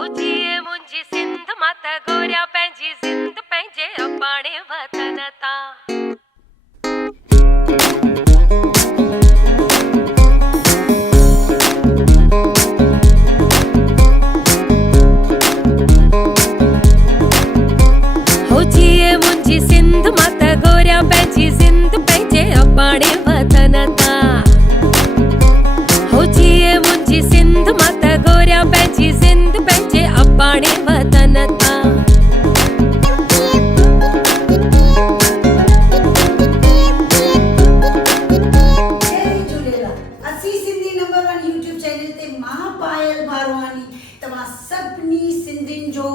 जिए मुंजी सिंध माता गोरिया पंहिंजी जिंद पंहिंजे अबाणे वतन तां। हो जिए मुंजी सिंध माता गोरिया पंहिंजी जिंद पंहिंजे अबाणे वतन तां। हो जिए मुंजी सिंध माता गोरिया पंहिंजी जिंद पंहिंजे अबाणे वतन तां। जय झूलेलाल। असी सिंधी नंबर 1 यूट्यूब चैनल ते मां पायल भारवानी तव्हां सभिनी सिंधियुनि जो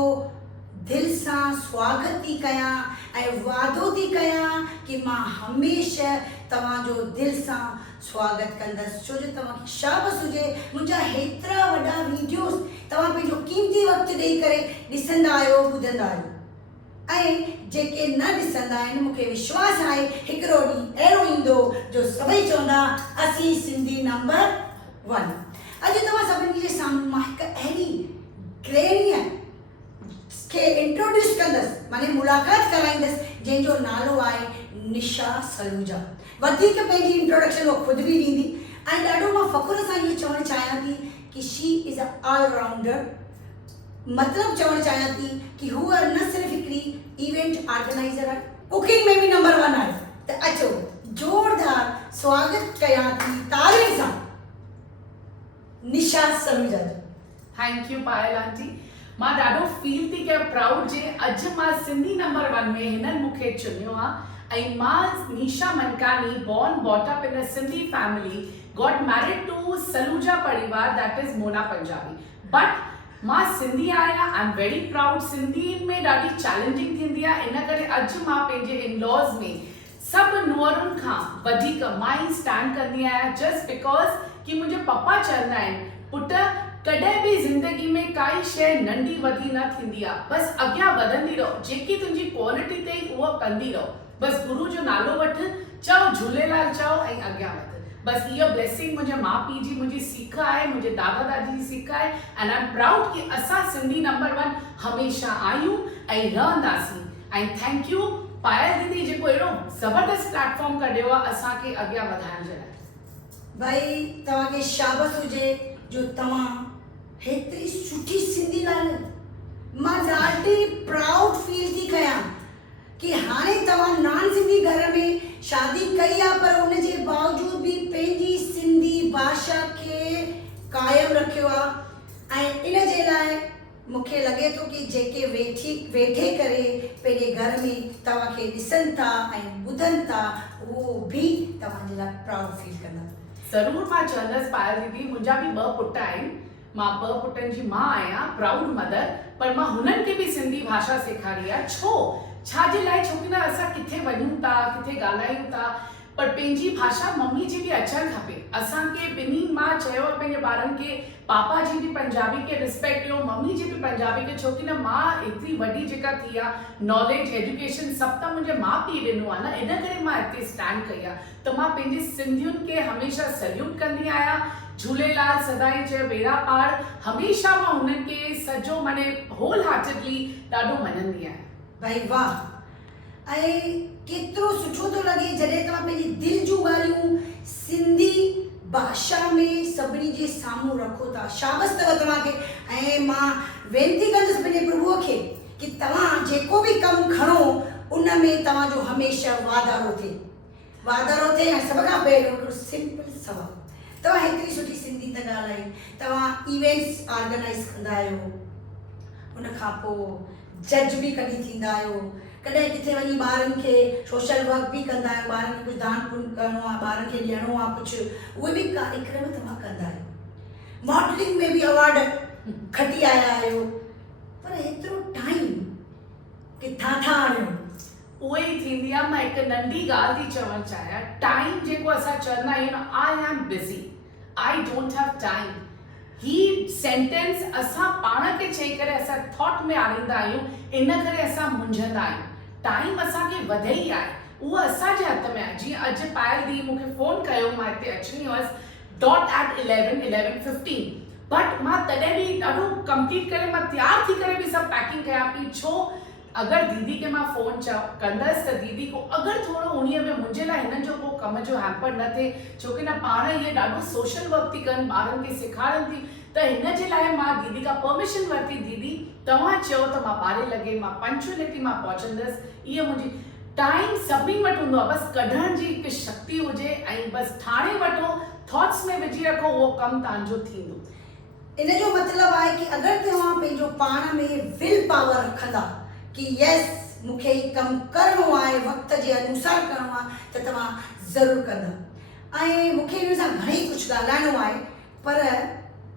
दिल सां स्वागत थी कयां ऐं वादो थी कयां कि मां हमेशह तव्हांजो दिल सां स्वागत कंदसि, छो जो तव्हांखे शाबस हुजे। मुंहिंजा हेतिरा वॾा वीडियोस तव्हां पंहिंजो क़ीमती वक़्तु ॾेई करे ॾिसंदा आहियो, ॿुधंदा आहियो ऐं जेके न ॾिसंदा आहिनि, मूंखे विश्वास आहे हिकिड़ो ॾींहुं अहिड़ो ईंदो जो सभई चवंदा असीं सिंधी नंबर 1। अॼु तव्हां सभिनी जे साम्हूं मां हिकु अहिड़ी ग्रहणीअ खे इंट्रोड्यूस कंदसि, माने मुलाक़ात कराईंदसि, जंहिंजो नालो आहे निशा सलूजा। वधीक पंहिंजी इंट्रोडक्शन उहा ख़ुदि बि ॾींदी ऐं ॾाढो मां फ़ख़ुर सां इहो चवणु चाहियां थी कि शी इज़ अ ऑलराउंडर। मतिलबु चवणु चाहियां थी कि हूअ न सिर्फ़ु हिकिड़ी इवेंट ऑर्गेनाइज़र आहे, कुकिंग में बि नंबर 1 आहे। त अचो ज़ोरदार स्वागत कयां थी तालियुनि सां निशा सलूजा जो। थैंक यू पायल आंटी। मां ॾाढो फील थी कयां प्राउड जे अॼु मां सिंधी नंबर 1 में हिननि मूंखे चुनियो आहे ऐं मां निशा Mankani born brought up in a Sindhi family, got married to Saluja परिवार, that is Mona Punjabi, but मां सिंधी आहियां। I am very proud. Sindhi में ॾाढी चैलेंजिंग थींदी आहे, इन करे अॼु मां पंहिंजे इन-लॉज में सभु नुंहरुनि खां वधीक मां ई स्टैंड कंदी आहियां, जस्ट बिकॉज कि मुंहिंजे पप्पा चवंदा आहिनि पुट कॾहिं बि ज़िंदगी में काई शइ नंढी वॾी न थींदी आहे, बसि अॻियां वधंदी रहो, जेकी तुंहिंजी क्वालिटी अथई उहा कंदी रहो, बसि गुरु जो नालो वठ, चओ झूलेलाल चओ ऐं अॻियां वध। बसि इहो ब्लेसिंग मुंहिंजे माउ पीउ जी मुंहिंजी सीख आहे, मुंहिंजे दादा दादी जी सीख आहे एंड आई एम प्राउड कि असां सिंधी नंबर 1 हमेशह आहियूं ऐं रहंदासीं। ऐं थैंक यू पायल दीदी जेको अहिड़ो ज़बरदस्त प्लेटफॉर्म कढियो आहे असांखे अॻियां वधाइण जे लाइ। भाई तव्हांखे शाबस हुजे जो तव्हां हेतिरी सुठी सिंधी ॻाल्हि। मां ॾाढी प्राउड फील थी कयां कि हाणे तव्हां नॉन सिंधी घर में शादी कई आहे, पर उन जे बावजूद बि पंहिंजी सिंधी भाषा खे क़ाइमु रखियो आहे। ऐं इन जे लाइ मूंखे लॻे थो कि जेके वेठे करे पंहिंजे घर में तव्हांखे ॾिसनि था ऐं ॿुधनि था, उहो बि तव्हांजे लाइ प्राउड फील कंदा। ज़रूरु मां चवंदसि पायल दीदी, मुंहिंजा बि 2 पुट आहिनि, मां 2 पुटनि जी मां आहियां, प्राउड मदर, पर मां हुननि खे बि सिंधी भाषा सेखारी आहे। छाजे लाइ? छोकी न असां किथे वञूं था, किथे ॻाल्हायूं था, पर पंहिंजी भाषा मम्मी जी बि अचणु खपे। असांखे ॿिन्ही, मां चयो आहे पंहिंजे ॿारनि खे, पापा जी बि पंजाबी खे रिस्पेक्ट ॾियो, मम्मी जी बि पंजाबी खे, छोकी न मां एतिरी वॾी जेका थी आहे, नॉलेज एजुकेशन सभु त मुंहिंजे माउ पीउ ॾिनो आहे न, इन करे मां हिते स्टैंड कई आहे। त मां पंहिंजी सिंधियुनि खे हमेशह सल्यूट कंदी आहियां। झूलेलाल सदाई चयो बेड़ा पार, हमेशह मां हुननि खे सॼो माने होल हार्टेडली ॾाढो मञंदी आहियां। भाई वाह। ऐं केतिरो सुठो थो लॻे जॾहिं तव्हां पंहिंजी दिलि जूं ॻाल्हियूं सिंधी भाषा में सभिनी जे साम्हूं रखो था। शाबस अथव तव्हांखे। ऐं मां वेनिती कंदसि पंहिंजे प्रभुअ खे कि तव्हां जेको बि कमु खणो उन में तव्हांजो हमेशह वाधारो थिए ऐं सभ खां पहिरियों हिकिड़ो सिंपल सवाल, तव्हां हेतिरी सुठी सिंधी था ॻाल्हायो, तव्हां इवेंट्स ऑर्गेनाइज़ कंदा आहियो, उन खां पोइ जज बि कॾहिं थींदा आहियो, कॾहिं किथे वञी ॿारनि खे सोशल वर्क बि कंदा आहियो, ॿारनि खे कुझु दान पुण्य करिणो आहे, ॿारनि खे ॾियणो आहे कुझु, उहे बि कार्यक्रम तव्हां कंदा आहियो। मॉडलिंग में बि अवार्ड खटी आया आहियो, पर एतिरो टाइम किथां था आणियो? उहे ई थींदी आहे। मां हिकु नंढी ॻाल्हि थी चवणु चाहियां, टाइम जेको असां चवंदा आहियूं न, I am busy, I don't have time, ही सेंटेंस असां पाण खे चई करे असां थॉट में आणींदा आहियूं, इन करे असां मुंझंदा आहियूं। टाइम असांखे वधे ई आहे, उहो असांजे हथ में आहे। जीअं अॼु पायल दी मूंखे फ़ोन कयो, मां हिते अचणी हुअसि, .@ 11:15 बट मां तॾहिं बि ॾाढो कंप्लीट करे मां तयार थी करे बि सभु पैकिंग कयां पई। छो अगरि दीदी खे मां फ़ोन कंदसि त दीदी को अगरि थोरो उन्हीअ में मुंहिंजे लाइ हिननि जो को कम जो हैम्पर न थिए, छोकी न पाण इहे ॾाढो सोशल वर्क थी कनि, ॿारनि खे सेखारनि थी, त हिन जे लाइ मां दीदी खां परमिशन वरिती, दीदी तव्हां चयो त मां 12 लॻे मां पंक्चुअलिटी मां पहुचंदसि। इहा मुंहिंजी टाइम सभिनी वटि हूंदो आहे, बसि कढण जी हिकु शक्ति हुजे ऐं बसि ठाणे वठो, थॉट्स में विझी रखो, उहो कमु तव्हांजो थींदो। इन जो मतिलबु आहे कि अगरि तव्हां पंहिंजो पाण में विल पावर रखंदा कि यस मूंखे ही कमु करिणो आहे, वक़्त जे अनुसार करिणो आहे, त तव्हां ज़रूरु कंदा। ऐं मूंखे हिन सां घणेई कुझु ॻाल्हाइणो आहे, पर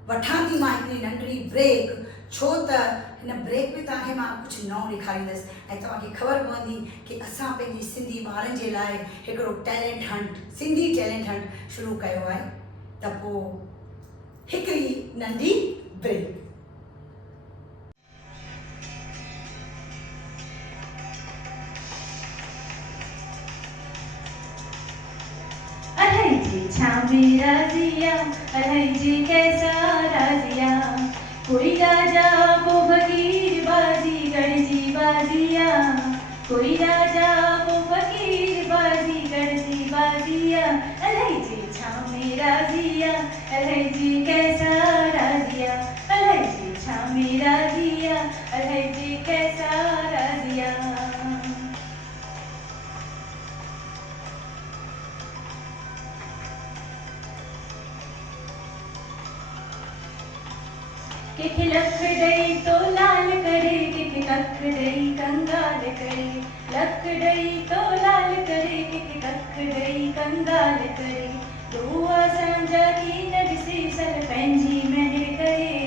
वठां थी मां हिकिड़ी नंढड़ी ब्रेक, छो त हिन ब्रेक में तव्हांखे मां कुझु नओं ॾेखारींदसि ऐं तव्हांखे ख़बर पवंदी कि असां पंहिंजी सिंधी ॿारनि जे लाइ हिकिड़ो talent Hunt, Sindhi talent Hunt शुरू कयो आहे। त पोइ हिकिड़ी नंढी ब्रेक। छामी राजिया अलाई जी कैसा राजिया, कोई राजा को फकीर बाजीगर जी बाजिया, कोई राजा को फकीर बाजीगर जी बाजिया, अलाई जी छामी राजिया अलाई जी कैसा राजिया, अलाई जी छामी राजिया अलाई जी कैसा राजिया। किक लख डई तो लाल करे, किक कख डई कंगाल करे, लख डई तो लाल करे, किक कख डई कंगाल करे, दुआ सांझा की न ॾिसी सर पंहिंजी महर करे,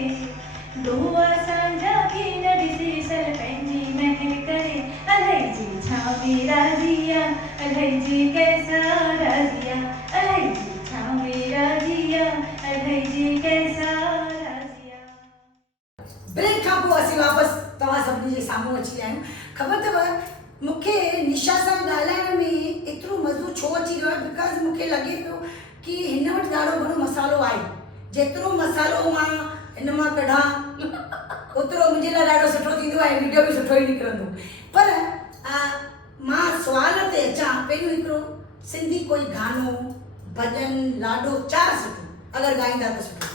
दुआ सांझा की न ॾिसी सर पंहिंजी महर करे, अलाई जी छावी राजिया अलाई जी कैसा राजिया, अलाई जी छावी राजिया अलाई जी कैसा। ब्रेक खां पोइ असीं वापसि तव्हां सभिनी जे साम्हूं अची विया आहियूं। ख़बर अथव मूंखे निशा सां ॻाल्हाइण में एतिरो मज़ो छो अची वियो आहे, बिकॉज़ मूंखे लॻे पियो कि हिन वटि ॾाढो घणो मसालो आहे, जेतिरो मसालो मां हिन मां कढां ओतिरो मुंहिंजे लाइ ॾाढो सुठो थींदो आहे, वीडियो बि सुठो ई निकिरंदो। पर मां सुवाल ते अचां, पहिरियों हिकिड़ो सिंधी कोई गानो, भॼन, लाॾो, चार सुठो अगरि ॻाईंदा त सुठो।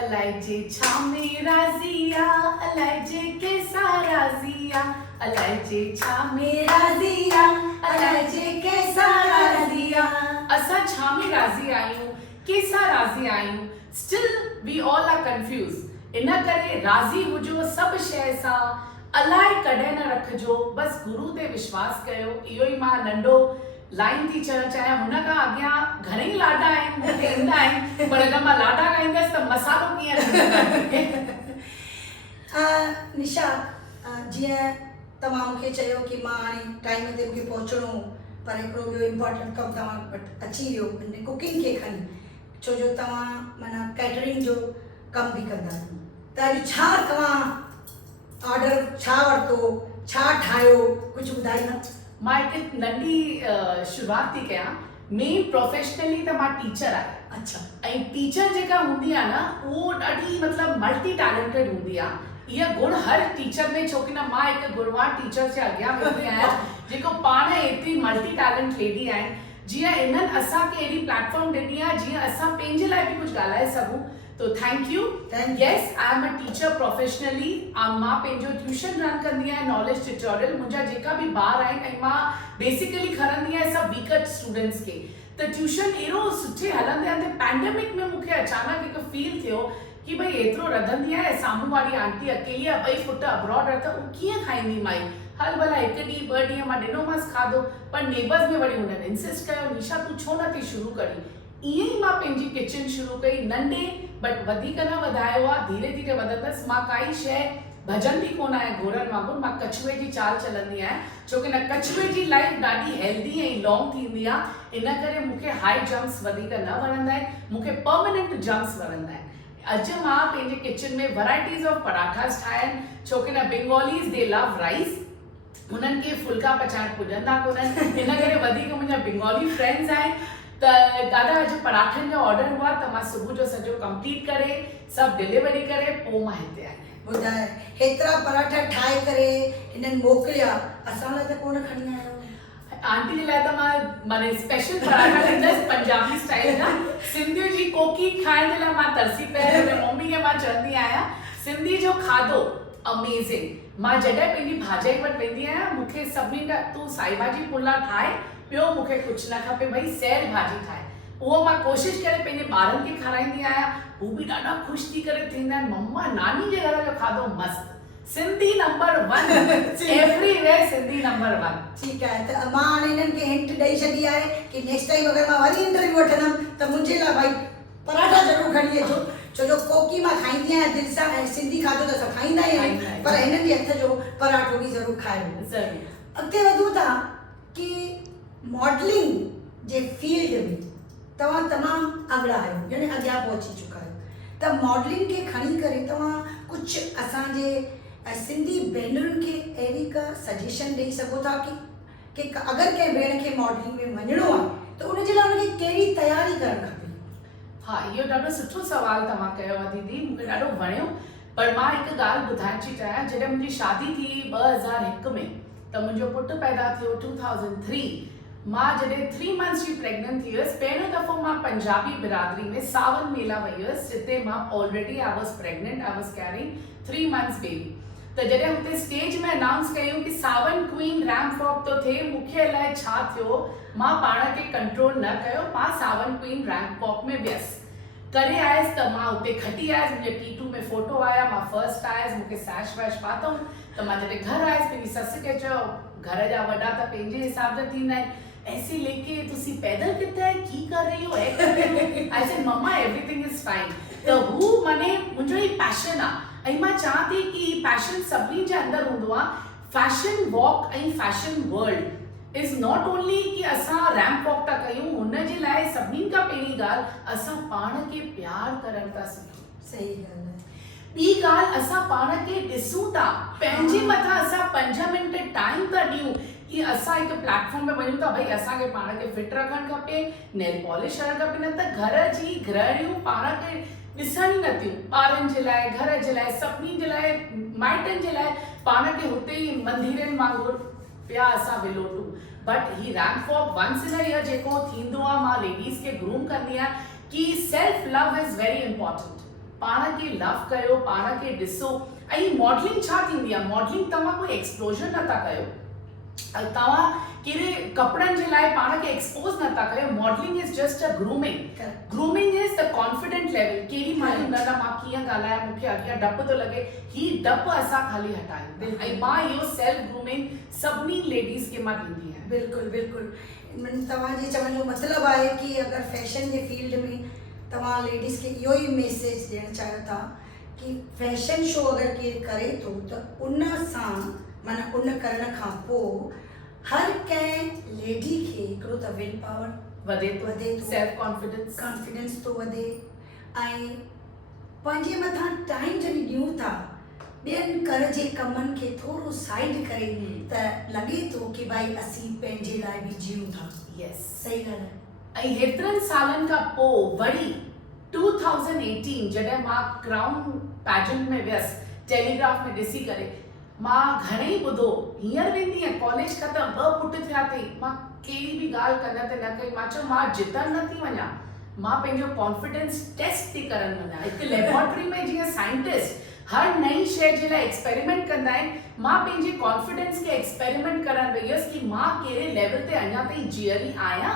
अलाई जे छामे राज़िया अलाई जे कैसा राज़िया, अलाई जे छामे राज़िया अलाई जे कैसा राज़िया। असां छामे राज़ी आहियूं, कैसा राज़ी आहियूं, still we all are confuse. इन करे राज़ी हुजो सभु शइ सां, अलाए कॾहिं न रखिजो, बसि गुरू ते विश्वास कयो। इहो ई मां नंढो लाइन थी चवणु चाहियां। हुन खां अॻियां घणेई लाॾा आहिनि, मूंखे ईंदा आहिनि, पर अगरि मां लाॾा ॻाईंदसि त मसालो कीअं निशा, जीअं तव्हां मूंखे चयो कि मां हाणे टाइम ते मूंखे पहुचणो, पर हिकिड़ो ॿियो इम्पोर्टेंट कमु तव्हां वटि अची वियो, कुकिंग खे खणी, छो जो तव्हां माना कैटरिंग जो कमु बि कंदा आहियो। त अॼु छा तव्हां ऑर्डर छा वरितो, छा ठाहियो, कुझु ॿुधाईंदा? मां हिकु नंढी शुरूआत थी कयां। मेन प्रोफेशनली त मां टीचर आहियां। अच्छा। ऐं टीचर जेका हूंदी आहे न, उहो ॾाढी मतिलबु मल्टी टैलेंटेड हूंदी आहे। इहा गुण हर टीचर में, छोकी न मां हिकु गुणवार टीचर जे अॻियां वेठी आहियां जेको पाण एतिरी मल्टी टैलेंट लेडी आहिनि। जीअं इन्हनि असांखे अहिड़ी प्लेटफॉर्म ॾिनी आहे जीअं असां पंहिंजे लाइ बि कुझु ॻाल्हाए सघूं। तो thank you. Yes, I am a teacher professionally. मां पंहिंजो ट्यूशन रन कंदी आहियां, नॉलेज ट्यूटोरियल। मुंहिंजा जेका बि ॿार आहिनि, ऐं मां बेसिकली खणंदी आहियां सभु वीकर स्टूडेंट्स खे। त ट्यूशन अहिड़ो सुठे हलंदे हलंदे पैंडेमिक में मूंखे अचानक हिकु फील थियो कि भई एतिरो रधंदी आहे, साम्हूं वारी आंटी अकेली आहे, 2 फुट अब्रॉड आहे, त उहो कीअं खाईंदी माई? हल भला हिकु ॾींहुं 2 ॾींहं मां ॾिनोमांसि खाधो, पर नेबर्स में वरी हुननि इंसिस्ट कयो, निशा तूं छो नथी शुरू करी? ईअं ई मां पंहिंजी किचन शुरू कई, नंढे बट वधीक न वधायो आहे, धीरे धीरे वधंदसि। मां काई शइ भॼंदी कोन आहियां घोड़नि वांगुरु, मां कछुए जी चाल चलंदी आहियां, छोकी न कछुए जी लाइफ ॾाढी हेल्दी ऐं लॉन्ग थींदी आहे। इन करे मूंखे हाई जंप्स वधीक न वणंदा आहिनि, मूंखे परमानेंट जंप्स वणंदा आहिनि। अॼु मां पंहिंजे किचन में वैराइटीज़ ऑफ पराठास ठाहिया आहिनि, छोकी न बेंगोलीज़ दे लव राइस, उन्हनि खे फुल्का पचाइण पुॼंदा कोन्हनि, इन करे वधीक मुंहिंजा बेंगोली फ्रेंड्स आहिनि। त दादा अॼु पराठनि जो ऑर्डर हुआ त मां सुबुह जो सॼो कंप्लीट करे सभु डिलीवरी करे पोइ मां हिते आई ॿुधाए हेतिरा पराठा ठाहे करे हिननि मोकिलिया, असां लाइ त कोन खणी आयो। आंटी जे लाइ त मां माने स्पेशल पराठा ॾींदसि पंजाबी स्टाइल जा। सिंधियुनि जी कोकी खाइण जे लाइ मां तरसी पई, मम्मी खे मां चवंदी आहियां सिंधी जो खाधो अमेज़िंग। मां जॾहिं पंहिंजी भाॼाई वटि वेंदी आहियां मूंखे सभिनी खां तूं साई भाॼी पुलाव ठाहे, ॿियो मूंखे कुझु न खपे, भई सेल भाॼी ठाहे। उहो मां कोशिशि करे पंहिंजे ॿारनि खे खाराईंदी आहियां, हू बि ॾाढा ख़ुशि थी करे थींदा आहिनि, मम्मा नानी जे घर जो खाधो मस्तु। सिंधी नंबर 1 एवरीवेयर, सिंधी नंबर 1। ठीकु आहे, त मां हाणे हिननि खे हिंट ॾेई छॾी आहे कि नेक्स्ट टाइम अगरि मां वरी इंटरव्यू वठंदमि त मुंहिंजे लाइ भाई पराठा ज़रूरु खणी अचो, छो जो कोकी मां खाईंदी आहियां दिलि सां, ऐं सिंधी खाधो त असां खाईंदा ई आहियूं, पर हिननि जे हथ जो पराठो बि ज़रूरु खाइबो। अॻिते वधूं था कि मॉडलिंग जे फील्ड में तव्हां तमामु अॻियां आहियो, यानी अॻियां पहुची चुका आहियो, त मॉडलिंग खे खणी करे तव्हां कुझु असांजे सिंधी भेनरुनि खे अहिड़ी का सजेशन ॾेई सघो था कि अगरि कंहिं भेण खे मॉडलिंग में वञिणो आहे त उनजे लाइ उनखे कहिड़ी तयारी करणु खपे? हाँ, इहो ॾाढो सुठो सवाल तव्हां कयो आहे दीदी, मूंखे ॾाढो वणियो। पर मां हिकु ॻाल्हि ॿुधाइण थी चाहियां, जॾहिं मुंहिंजी शादी थी 2001 में त मुंहिंजो पुटु पैदा थियो 2003। मां जॾहिं 3 months जी प्रेग्नेंट थी हुयसि, पहिरियों दफ़ो मां पंजाबी बिरादरी में सावन मेला वई हुयसि, जिते मां already I was pregnant, I was carrying 3 months baby. त जॾहिं हुते स्टेज में अनाउंस कयूं कि सावन क्वीन रैम्प वॉक तो थिए, मूंखे अलाए छा थियो, मां पाण खे कंट्रोल न कयो, मां सावन क्वीन रैम्प वॉक में वियसि करे आयसि, त मां हुते खटी आयसि, मुंहिंजे T2 में फोटो आया, मां फर्स्ट आयसि, मूंखे सैश वैश पातऊं। त मां जॾहिं घर आयसि पंहिंजी ससु खे चयो, घर जा वॾा त पंहिंजे हिसाब जा थींदा आहिनि, ऐसे लेके तुसी पैदल किथे है, की कर रही हो, ऐ कर रही हो। I said mamma everything is fine. त हू माने मुंहिंजो ही पैशन आहे, ऐं मां चाहियां थी कि पैशन सभिनी जे अंदरि हूंदो आहे। फैशन वॉक ऐं fashion world is not only कि असां रैम्प वॉक था कयूं, हुन जे लाइ सभिनी खां पहिरीं ॻाल्हि असां पाण खे प्यार करणु था सिखूं। सही ॻाल्हि आहे। ॿी ॻाल्हि, असां पाण खे ॾिसूं था, पंहिंजे मथां असां 5 मिंट टाइम था ॾियूं कि असां हिकु प्लेटफॉर्म में वञूं था, भई असांखे पाण खे फिट रखणु खपे, नेल पॉलिश करणु खपे, न त घर जी गृहणियूं पाण खे ॾिसण ई नथियूं, ॿारनि जे लाइ, घर जे लाइ, सभिनी जे लाइ, माइटनि जे लाइ, पाण खे हुते ई मंदिरनि वांगुरु पिया असां विलोटूं। बट ही ramp walk once in a year जेको थींदो आहे, मां लेडीज़ खे ग्रूम कंदी आहियां कि self love is very important. पाण खे लव कयो, पाण खे ॾिसो। ऐं मॉडलिंग छा थींदी आहे? मॉडलिंग तव्हां कोई एक्सप्लोजन नथा कयो, तव्हां कहिड़े कपिड़नि जे लाइ पाण खे एक्सपोज नथा कयो। Modelling is just a grooming. Grooming is the confident level. कहिड़ी मायूं न न मां कीअं ॻाल्हायां, मूंखे अॻियां डपु थो लॻे, ही डपु असां ख़ाली हटायूं। ऐं मां इहो सेल्फ ग्रूमिंग सभिनी लेडीज़ खे मां ॾींदी आहियां। बिल्कुलु बिल्कुलु, तव्हांजे चवण जो मतिलबु आहे कि अगरि फैशन जे फील्ड में तव्हां लेडीज़ खे इहो ई मैसेज ॾियणु चाहियो था कि फैशन शो अगरि केरु करे थो त उन सां माना उन करण खां पोइ हर कंहिं लेडी खे हिकिड़ो त विल पावर वधे थो, सेल्फ कॉन्फिडेंस थो वधे, ऐं पंहिंजे मथां टाइम जॾहिं ॾियूं था ॿियनि घर जे कमनि खे थोरो साइड करे त लॻे थो कि भाई असीं पंहिंजे लाइ बि जियूं था। यस, सही ॻाल्हि आहे। ऐं हेतिरनि सालनि खां पोइ वरी 2018 जॾहिं मां क्राउन पैजेंट में वियसि, टेलीग्राफ में ॾिसी करे मां घणेई ॿुधो, हींअर वेंदी आहियां, कॉलेज ख़तमु, 2 पुट थिया अथई, मां कहिड़ी बि ॻाल्हि कन ते न कई। मां चयो मां जितण नथी वञा, मां पंहिंजो कॉन्फिडेंस टेस्ट थी करण वञा। हिकु लेबोरेटरी में जीअं साइंटिस्ट हर नई शइ जे लाइ एक्सपेरिमेंट कंदा आहिनि, मां पंहिंजे कॉन्फिडेंस खे एक्सपेरिमेंट करण वई हुयसि कि मां कहिड़े लेवल ते अञा ताईं जीअरी आहियां,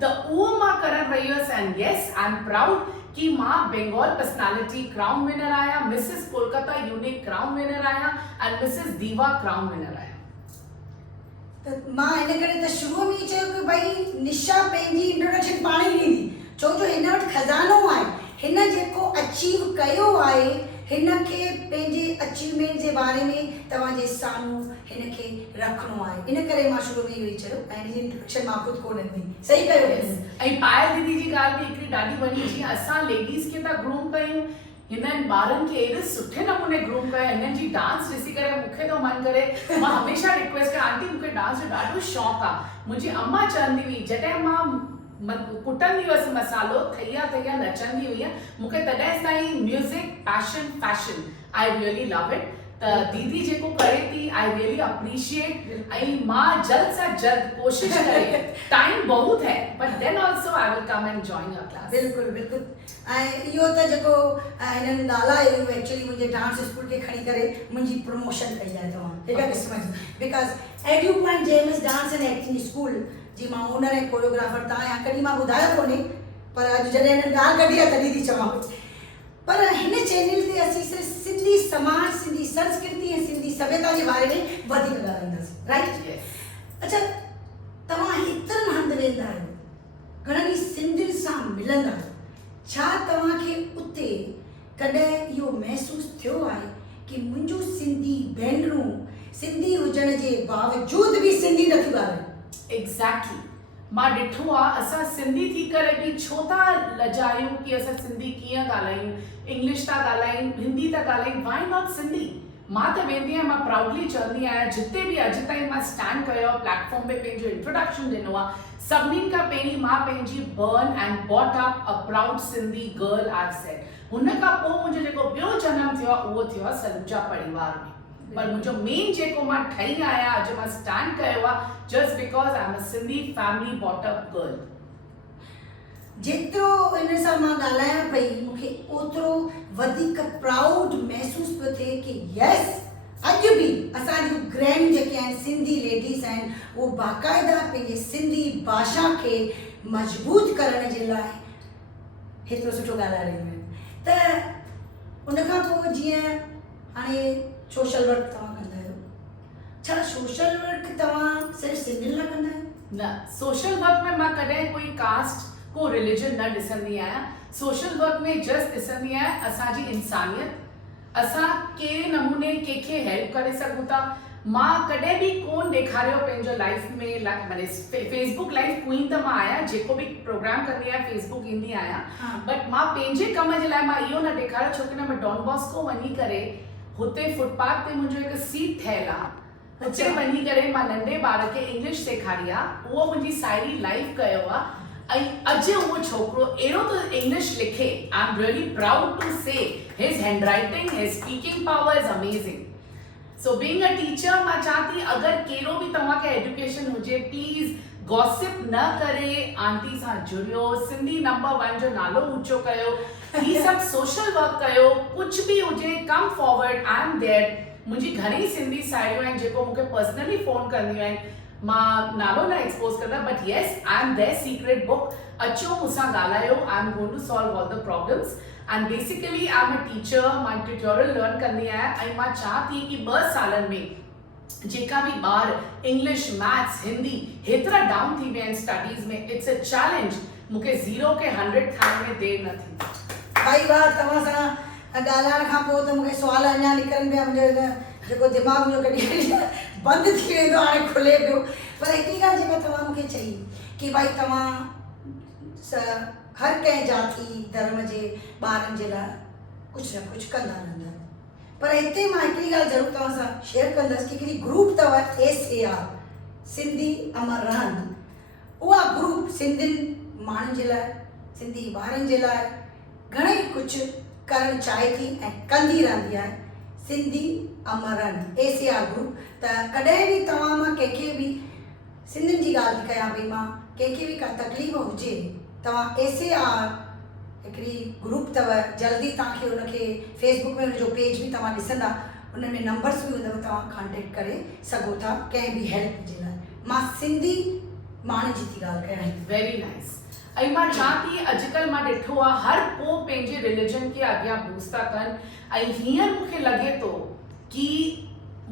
त उहो मां करण वई हुयसि। And yes, I am proud कि मां बंगाल पर्सनालिटी क्राउन विनर आहियां, मिसिस कोलकाता यूनिक क्राउन विनर आहियां, ऐं मिसिस दीवा क्राउन विनर आहियां। त मां इन करे त शुरूअ में ई चयो कि भई निशा पंहिंजी इंट्रोडक्शन पाण ई ॾींदी, छो जो हिन वटि खज़ानो आहे, हिन जेको अचीव कयो आहे, हिन खे पंहिंजे अचीवमेंट जे बारे में तव्हांजे साम्हूं हिन खे रखिणो आहे। इन करे मां शुरू में इहो ई चयो, ऐं हिन जी इंट्रोडक्शन मां ख़ुदि कोन ॾिनी। सही कयो। ऐं पायल दीदी जी ॻाल्हि बि हिकिड़ी ॾाढी वणी, जीअं असां लेडीज़ खे था ग्रूम कयूं, हिननि ॿारनि खे एॾे सुठे नमूने ग्रूम कया, हिननि जी डांस ॾिसी करे मूंखे थो मन करे, मां हमेशह रिक्वेस्ट कयां, आंटी मूंखे डांस जो ॾाढो शौक़ु आहे। मुंहिंजी अम्मा चवंदी हुई, जॾहिं मां कुटंदी हुअसि मसालो थैया नचंदी हुई मूंखे तॾहिं ताईं music passion fashion I really love it त दीदी जेको करे थी आई रियली अप्रिशिएट ऐं मां जल्द सां जल्द कोशिश करे टाइम बहुत है but then also I will come and join your class बिल्कुलु बिल्कुलु ऐं इहो त जेको हिननि ॻाल्हायो एक्चुअली मुंहिंजे डांस स्कूल खे खणी करे मुंहिंजी प्रमोशन कई आहे तव्हां हिकु क़िस्म जी because edu point JMS dance and acting school जी मां ओनर ऐं कोरियोग्राफर तव्हां या कॾहिं मां ॿुधायो कोन्हे पर अॼु जॾहिं हिननि ॻाल्हि कढी आहे तॾहिं थी चवां पर हिन चैनल ते असीं सिर्फ़ु सिंधी समाज सिंधी संस्कृति ऐं सिंधी सभ्यता जे बारे में वधीक ॻाल्हाईंदासीं राइट अच्छा तव्हां हेतिरनि हंधि वेंदा आहियो घणनि ई सिंधियुनि सां मिलंदा आहियो छा तव्हांखे उते कॾहिं इहो महसूसु थियो आहे कि मुंहिंजूं सिंधी भेनरूं सिंधी हुजण जे बावजूद बि सिंधी नथियूं ॻाल्हाइनि एग्जैक्टली मां ॾिठो आहे असां सिंधी थी करे बि छो था लजायूं कि असां सिंधी कीअं ॻाल्हायूं इंग्लिश था ॻाल्हायूं हिंदी था ॻाल्हायूं वाई नॉट सिंधी मां त वेंदी आहियां मां प्राउडली चवंदी आहियां जिते बि अॼु ताईं मां स्टैंड कयो आहे प्लेटफॉर्म पे पंहिंजो इंट्रोडक्शन ॾिनो आहे सभिनीनि खां पहिरीं मां पंहिंजी born and brought up a proud Sindhi girl I said हुन खां पोइ मुंहिंजो जेको ॿियो जनम थियो आहे उहो थियो आहे सलूजा परिवार में पर मुंहिंजो मेन जेको मां ठही आहियां अॼु मां स्टैंड कयो आहे just because I am a Sindhi family brought up girl जेतिरो हिन सां मां ॻाल्हायां पई मूंखे ओतिरो वधीक प्राउड महसूसु पियो थिए कि यस अॼु बि असांजूं ग्रैंड जेके आहिनि सिंधी लेडीज़ आहिनि उहो बाक़ाइदा पंहिंजे सिंधी भाषा खे मज़बूत करण जे लाइ हेतिरो सुठो ॻाल्हाए रहियूं आहिनि त उनखां पोइ जीअं हाणे सोशल वर्क तव्हां कंदा आहियो छा सोशल वर्क तव्हां सिर्फ़ु सिंधियुनि लाइ कंदा आहियो न सोशल वर्क में मां कॾहिं कोई कास्ट को रिलीजन न ॾिसंदी आहियां सोशल वर्क में जस्ट ॾिसंदी आहियां असांजी इंसानियत असां कहिड़े नमूने कंहिंखे हेल्प करे सघूं था मां कॾहिं बि कोन ॾेखारियो पंहिंजो लाइफ में माने फेसबुक लाइव क्वीन त मां आहियां जेको बि प्रोग्राम कंदी आहियां फेसबुक ईंदी आहियां बट मां पंहिंजे कम जे लाइ मां इहो न ॾेखारियो छो कि न मां डॉन बॉस्को वञी करे हुते फुटपाथ ते मुंहिंजो हिकु सीट ठहियलु आहे हुते वञी करे मां नंढे ॿार खे इंग्लिश सेखारी आहे उहो मुंहिंजी साहेड़ी लाइव कयो आहे ऐं अॼु उहो छोकिरो अहिड़ो त इंग्लिश लिखे I am really proud to say his handwriting his speaking power is amazing so being a teacher मां चाहियां थी अगरि कहिड़ो बि तव्हांखे एजुकेशन हुजे प्लीज़ गॉसिप न करे आंटी सां जुड़ियो सिंधी नंबर 1 जो नालो ऊंचो कयो ही सभु सोशल वर्क कयो कुझु बि हुजे come forward I am there मुंहिंजी घणी सिंधी साहेड़ियूं आहिनि जेको मूंखे पर्सनली फ़ोन कंदियूं आहिनि मां नालो न एक्सपोज कंदा but yes I am their secret book अचो मूंसां ॻाल्हायो I am going to solve all the problems and basically I am a teacher मां ट्यूटोरियल लर्न कंदी आहियां ऐं मां चाहियां थी कि 2 सालनि में जेका बि ॿार इंग्लिश मैथ्स हिंदी हेतिरा डाउन थी विया आहिनि स्टडीज़ में इट्स अ चैलेंज मूंखे 0 खे 100 ठाहिण में देरि न थी भाई वाह तव्हां सां ॻाल्हाइण खां पोइ त मूंखे सुवाल अञा निकिरनि पिया मुंहिंजो जेको दिमाग़ जो कॾहिं बंदि थी वेंदो हाणे खुले पियो पर हिकिड़ी ॻाल्हि जेका तव्हां मूंखे चई कि भाई तव्हां हर कंहिं जाति धर्म जे ॿारनि जे लाइ कुझु न कुझु कंदा रहंदा पर हिते मां हिकिड़ी ॻाल्हि ज़रूरु तव्हां सां शेयर कंदसि कि हिकिड़ी ग्रुप अथव SAR सिंधी अमर रहन उहा ग्रुप सिंधियुनि माण्हुनि जे लाइ सिंधी ॿारनि जे लाइ घणेई कुझु करणु चाहे थी ऐं कंदी रहंदी आहे सिंधी अमरन SAR ग्रुप त कॾहिं बि तव्हां मां कंहिंखे बि सिंधियुनि जी ॻाल्हि थी कयां भई मां कंहिंखे बि का तकलीफ़ हुजे तव्हां SAR हिकिड़ी ग्रुप अथव जल्दी तव्हांखे हुनखे फेसबुक में हुनजो पेज बि तव्हां ॾिसंदा हुन में नंबर्स बि हूंदव तव्हां कॉन्टेक्ट करे सघो था कंहिं बि हेल्प जे लाइ मां सिंधी माण्हुनि जी थी ॻाल्हि कयां वेरी नाइस ऐं मां चाहियां थी अॼुकल्ह मां ॾिठो आहे हर को पंहिंजे रिलीजन खे अॻियां बूस्ट था कनि ऐं हींअर मूंखे लॻे थो कि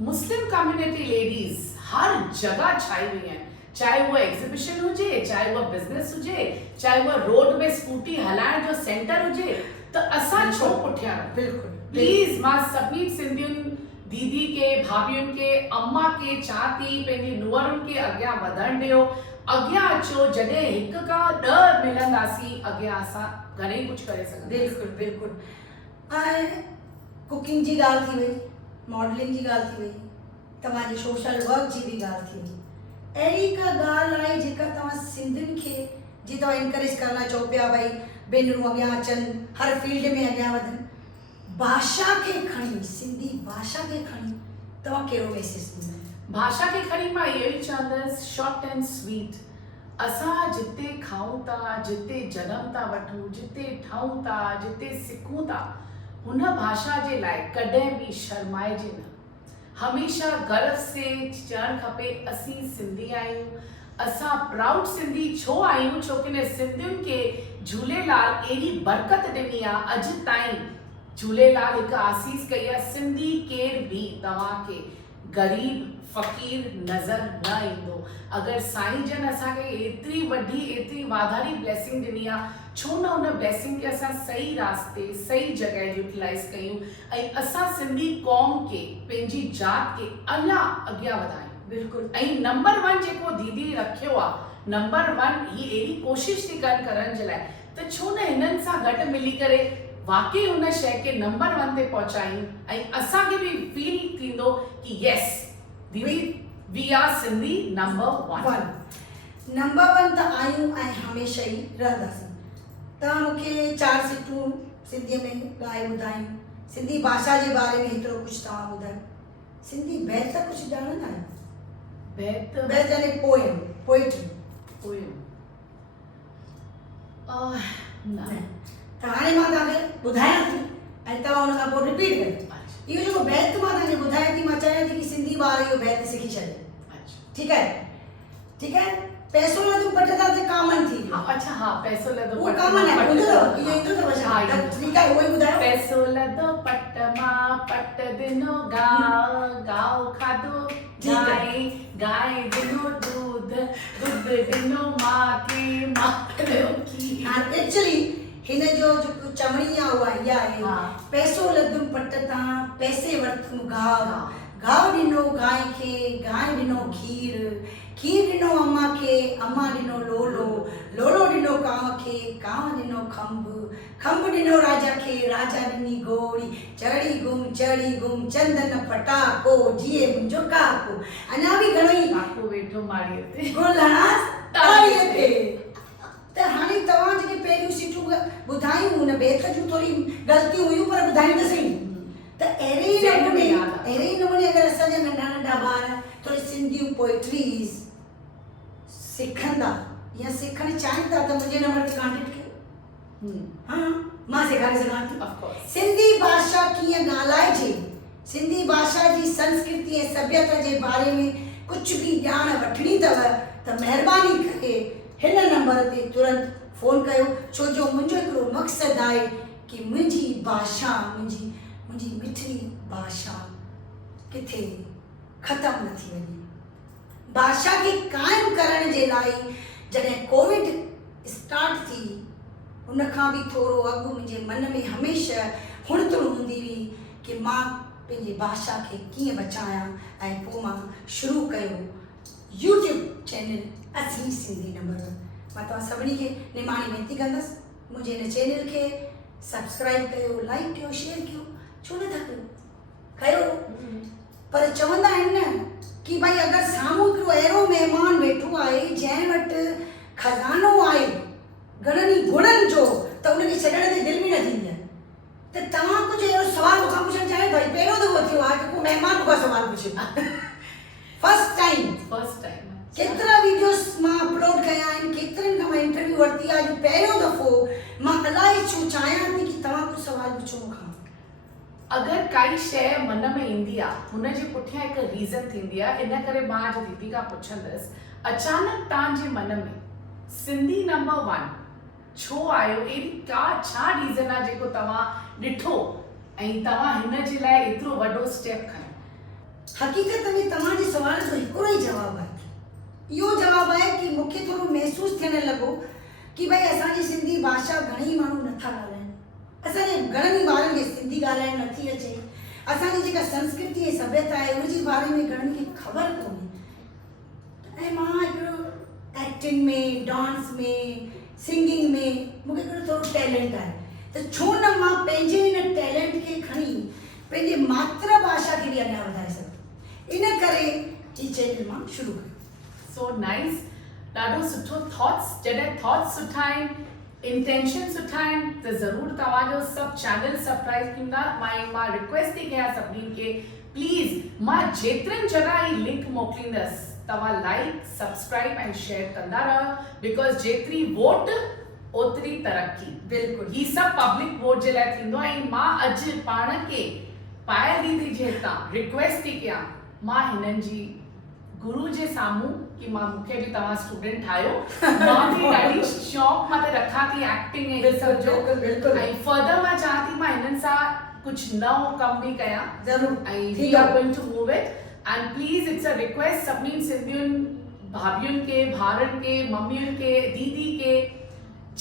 मुस्लिम कम्युनिटी लेडीज़ हर जगह छाई हुई आहिनि चाहे उहा एग्ज़िबिशन हुजे चाहे उहा बिज़नेस हुजे चाहे उहा रोड में स्कूटी हलाइण जो सेंटर हुजे त असां छो पुठियां बिल्कुलु प्लीज़ मां सभिनी सिंधियुनि दीदी के भाभियुनि के अम्मा के चाहियां थी पंहिंजी नुंहरुनि खे अॻियां वधणु ॾियो अॻियां अचो जॾहिं 1 खां 10 मिलंदासीं अॻियां असां घणेई कुझु करे सघंदासीं बिल्कुलु बिल्कुलु ऐं कुकिंग जी ॻाल्हि थी वई मॉडलिंग जी ॻाल्हि थी वई तव्हांजे सोशल वर्क जी बि ॻाल्हि थी वई अहिड़ी का ॻाल्हि आहे जेका तव्हां सिंधियुनि खे जी तव्हां इनकरेज करणु चओ पिया भई भेनरूं अॻियां अचनि, हर फील्ड में अॻियां वधनि, भाषा खे खणी, सिंधी भाषा खे खणी तव्हां कहिड़ो मैसेज ॾींदा? भाषा खे खणी मां इहो ई चवंदसि, शॉर्ट एंड स्वीट। असां जिते खाऊं था, जिते जनम था वठूं, जिते ठहूं था, जिते सिखूं था, हुन भाषा जे लाइ कॾहिं बि शर्माइजे न। हमेशह गर्व से चवणु खपे असीं सिंधी आहियूं। असां प्राउड सिंधी छो आहियूं? छोकी न सिंधियुनि खे झूलेलाल अहिड़ी बरकत ॾिनी आहे, अॼु ताईं झूलेलाल हिकु आसीस कई आहे, सिंधी केर बि तव्हांखे ग़रीब फ़क़ीर नज़र न ईंदो। अगरि साईं जन असांखे एतिरी वॾी एतिरी वाधारी ब्लेसिंग ॾिनी आहे, छो न उन ब्लेसिंग खे असां सही रास्ते सही जॻह यूटिलाइज़ कयूं ऐं असां सिंधी क़ौम खे पंहिंजी जात खे अञा अॻियां वधायूं। बिल्कुलु। ऐं नंबर 1 जेको दीदी रखियो आहे, नंबर 1 ही अहिड़ी कोशिश थी करण जे लाइ, त छो न हिननि सां गॾु मिली करे वाकई हुन शइ खे नंबर 1 ते पहुचायूं ऐं असांखे बि फील थींदो कि यस दीदी we are Sindhi number 1। Number 1 त आहियूं ऐं हमेशह ई रहंदासीं। तव्हां मूंखे 4 सिटूं सिंधीअ में ॻाए ॿुधायूं, सिंधी भाषा जे बारे में हेतिरो कुझु तव्हां ॿुधायो। सिंधी बैत कुझु ॼाणंदा आहियो? बैत यानी पोएम, पोइट्री। न त हाणे मां तव्हांखे ॿुधायां थी ऐं तव्हां हुन खां पोइ रिपीट कयो। इहो जेको बैत मां तव्हांखे ॿुधायां थी, मां चाहियां थी कि सिंधी ॿार इहो बैत सिखी छॾे। ठीकु आहे? ठीकु आहे? पैसो लधो पट था त कॉमन थी वियो। अच्छा हाँ, पैसो लधो वो कॉमन है, ॿुधो अथव? इहो ईंदो अथव छा? ठीकु आहे, उहो ई ॿुधायो। पैसो लधो पट मां पट ॾिनो गांव, गांव खाधो गांइ, गांइ ॾिनो दूध, दूध ॾिनो मां खे, मां ॾिनो खीर। हां, एक्चुअली हिन जो जेको चवणी आहे उहा इहा आहे, पैसो लधुमि पट तां पैसे वरितुमि गांव, गांव ॾिनो गांइ खे, गांइ ॾिनो खीर, खीर ॾिनो अम्मा खे, अम्मा ॾिनो लोलो, लोलो ॾिनो कांव खे, कांव ॾिनो खंभ, खंभ ॾिनो राजा खे, राजा ॾिनी घोड़ी, चढ़ी गुम चंदन फटाको, जीए मुंहिंजो काको। अञा बि घणो ई काको वेठो माड़ीअ ते, गुल हणा ताड़ीअ ते। त हाणे तव्हां जेके पहिरियूं सीटूं ॿुधायूं, हुन बेत जूं थोरी ग़लतियूं हुयूं पर ॿुधायूं त सही। त अहिड़े ई नमूने अगरि असांजा नंढा नंढा ॿार थोरी सिंधियूं पोइट्रीज़ सिखंदा या सिखणु चाहिनि था त मुंहिंजे नंबर ते कॉन्टेक्ट कयो। हाँ, मां सेखारे सघां थी। सिंधी भाषा कीअं ॻाल्हाइजे, सिंधी भाषा जी संस्कृति ऐं सभ्यता जे बारे में कुझु बि ॼाण वठणी अथव त महिरबानी करे हिन नंबर ते तुरंत फ़ोन कयो, छो जो मुंहिंजो हिकिड़ो मक़सदु आहे कि मुंहिंजी भाषा, मुंहिंजी मिठड़ी भाषा किथे ख़तमु न थी वञे। भाषा खे क़ाइमु करण जे लाइ जॾहिं कोविड स्टार्ट थी, उन खां बि थोरो अॻु मुंहिंजे मन में हमेशह हुणतुण हूंदी हुई कि मां पंहिंजी भाषा खे कीअं बचायां, ऐं पोइ मां शुरू कयो यूट्यूब चैनल असीं सिंधी नंबर 1। मां तव्हां सभिनी खे निमाणी वेनिती कंदसि, मुंहिंजे हिन चैनल खे सब्सक्राइब कयो, लाइक कयो, शेयर कयो, छो नथा कयो? पर चवंदा आहिनि न कि भाई अगरि साम्हूं हिकिड़ो अहिड़ो महिमान वेठो आहे जंहिं वटि खज़ानो आहे घणनि ई गुणनि जो, त उनखे छॾण ते दिलि बि न थींदी आहे। त तव्हां कुझु अहिड़ो सुवाल मूंखां पुछणु चाहियो था? पहिरियों दफ़ो थियो आहे कि को महिमान मूंखां सुवाल पुछे। First time. केतिरा वीडियोस मां अपलोड कया आहिनि, केतिरनि खां मां इंटरव्यू वरिती आहे, अॼु पहिरियों दफ़ो मां अलाए छो चाहियां थी कि तव्हां कुझु सुवाल पुछो मूंखां। अगरि काई शइ मन में ईंदी आहे, हुनजे पुठियां हिकु रीज़न थींदी आहे। इन करे मां अॼु दीदी खां पुछंदसि, अचानक तव्हांजे मन में सिंधी नंबर 1 छो आयो? अहिड़ी छा रीज़न आहे जेको तव्हां ॾिठो ऐं तव्हां हिन जे लाइ एतिरो वॾो स्टेप खयो? हक़ीक़त में तव्हांजे सुवाल जो हिकिड़ो ई जवाबु आहे। इहो जवाबु आहे कि मूंखे थोरो महसूसु थियणु लॻो कि भई असांजी सिंधी भाषा घणेई माण्हू नथा ॻाल्हाइनि, असांजे घणनि ई ॿारनि खे सिंधी ॻाल्हाइणु नथी अचे, असांजी जेका संस्कृति ऐं सभ्यता आहे उनजे बारे में घणनि खे ख़बर कोन्हे। ऐं मां हिकिड़ो एक्टिंग में, डांस में, सिंगिंग में मूंखे हिकिड़ो थोरो टैलेंट आहे, त छो न मां पंहिंजे हिन टैलेंट खे खणी पंहिंजे मातृभाषा खे बि अॻियां वधाए सघां। इन करे ही चैनल मां शुरू कयो। So nice. ॾाढो सुठो थॉट्स, जॾहिं थॉट्स सुठा आहिनि, इंटेंशन सुठा आहिनि त ज़रूर तव्हांजो सभु चैनल सब्सक्राइब थींदा। मां रिक्वेस्ट थी कयां सभिनीनि खे, प्लीज़ मां जेतिरनि जॻह ही लिंक मोकिलींदसि, तव्हां लाइक सब्सक्राइब एंड शेयर कंदा रहो, बिकॉज़ जेतिरी वोट ओतिरी तरक्की। बिल्कुलु ही सभु पब्लिक वोट जे लाइ थींदो आहे। ऐं मां अॼु पाण खे पायल दीदी जे हितां रिक्वेस्ट थी कयां, मां हिननि जी गुरु जे साम्हूं कि मां मूंखे बि तव्हां स्टूडेंट ठाहियो, मां बि ॾाढी शौक़ मां त रखां थी एक्टिंग ऐं हीअ सभु जो, ऐं फर्दर मां चाहियां थी मां हिननि सां कुझु नओं कम बि कयां ज़रूर ऐं we are going to move it. And please it's a request सभिनी सिंधियुनि भाभियुनि के, भाउरनि के, मम्मियुनि के, दीदी के,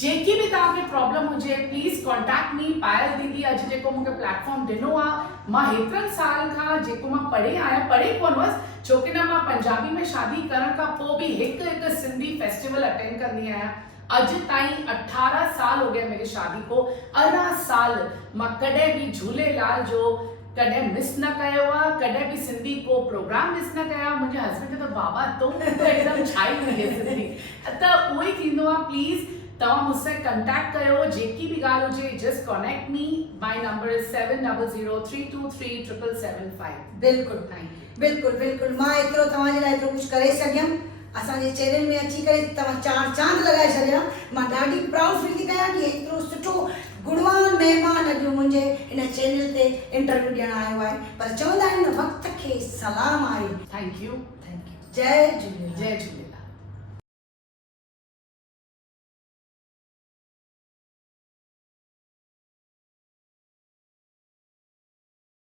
जेकी बि तव्हांखे प्रॉब्लम हुजे, प्लीज़ कॉन्टेक्ट मी। पायल दीदी अॼु जेको मूंखे प्लेटफॉर्म ॾिनो आहे, मां हेतिरनि साल खां जेको मां पढ़े आहियां, पढ़े कोन हुअसि छो कि न मां पंजाबी में शादी करण खां पोइ बि हिकु सिंधी फेस्टिवल अटेंड कंदी आहियां। अॼु ताईं 18 साल हो गया मेरी शादी को, 18 साल मां कॾहिं बि झूलेलाल जो कॾहिं मिस न कयो आहे, कॾहिं बि सिंधी को प्रोग्राम मिस न कया। मुंहिंजे हस्बैंड खे त बाबा तो एकदम छाई लॻे सिंधी, त उहो ई थींदो आहे। प्लीज़ तव्हां मुझसे कंटेक्ट कयो, जेकी बि ॻाल्हि हुजे, just connect me. My number is 7003237775। बिल्कुलु बिल्कुलु बिल्कुलु मां एतिरो तव्हांजे लाइ एतिरो कुझु करे सघियमि। असांजे चैनल में अची करे तव्हां 4 चांद लॻाए छॾिया। मां ॾाढी प्राउड फील थी कयां कि एतिरो सुठो गुणवान महिमान अॼु मुंहिंजे हिन चैनल ते इंटरव्यू ॾियणु आयो आहे। पर चवंदा आहिनि न, वक़्त खे सलाम आहे। Thank you. जय झूलेलाल। जय झूलेलाल।